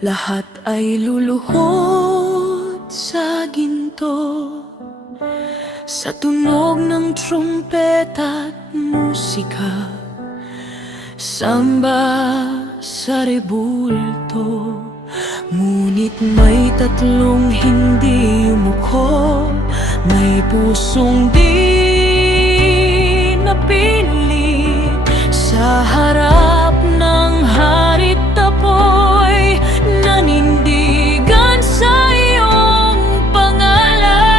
lahat ay luluhod sa ginto. Sa tunog ng trumpeta at musika, samba sa rebulto. Ngunit may tatlong hindi yumuko, may pusong di napilit. Sa harap ng harit apoy, nanindigan sa iyong pangalan.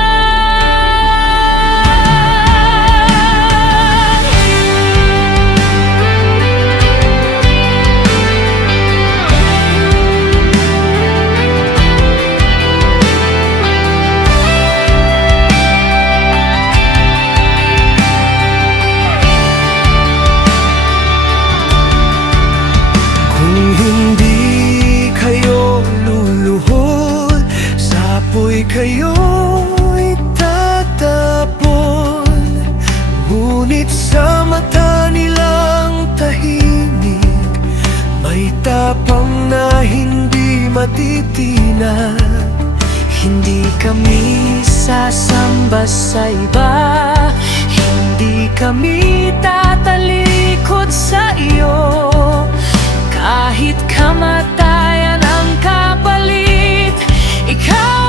Kayo'y tatapon, ngunit sa mata nilang tahimik, may tapang na hindi matitinag. Hindi kami sasamba sa iba, hindi kami tatalikod sa iyo. Kahit kamatayan ang kapalit, ikaw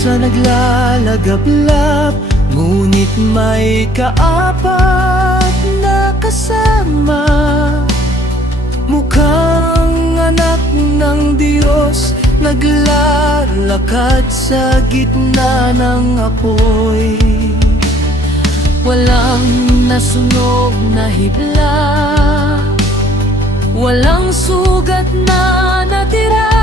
sa naglalagablab, ngunit may kaapat na kasama. Mukhang anak ng Diyos, naglalakad sa gitna ng apoy. Walang nasunog na hibla, walang sugat na natira.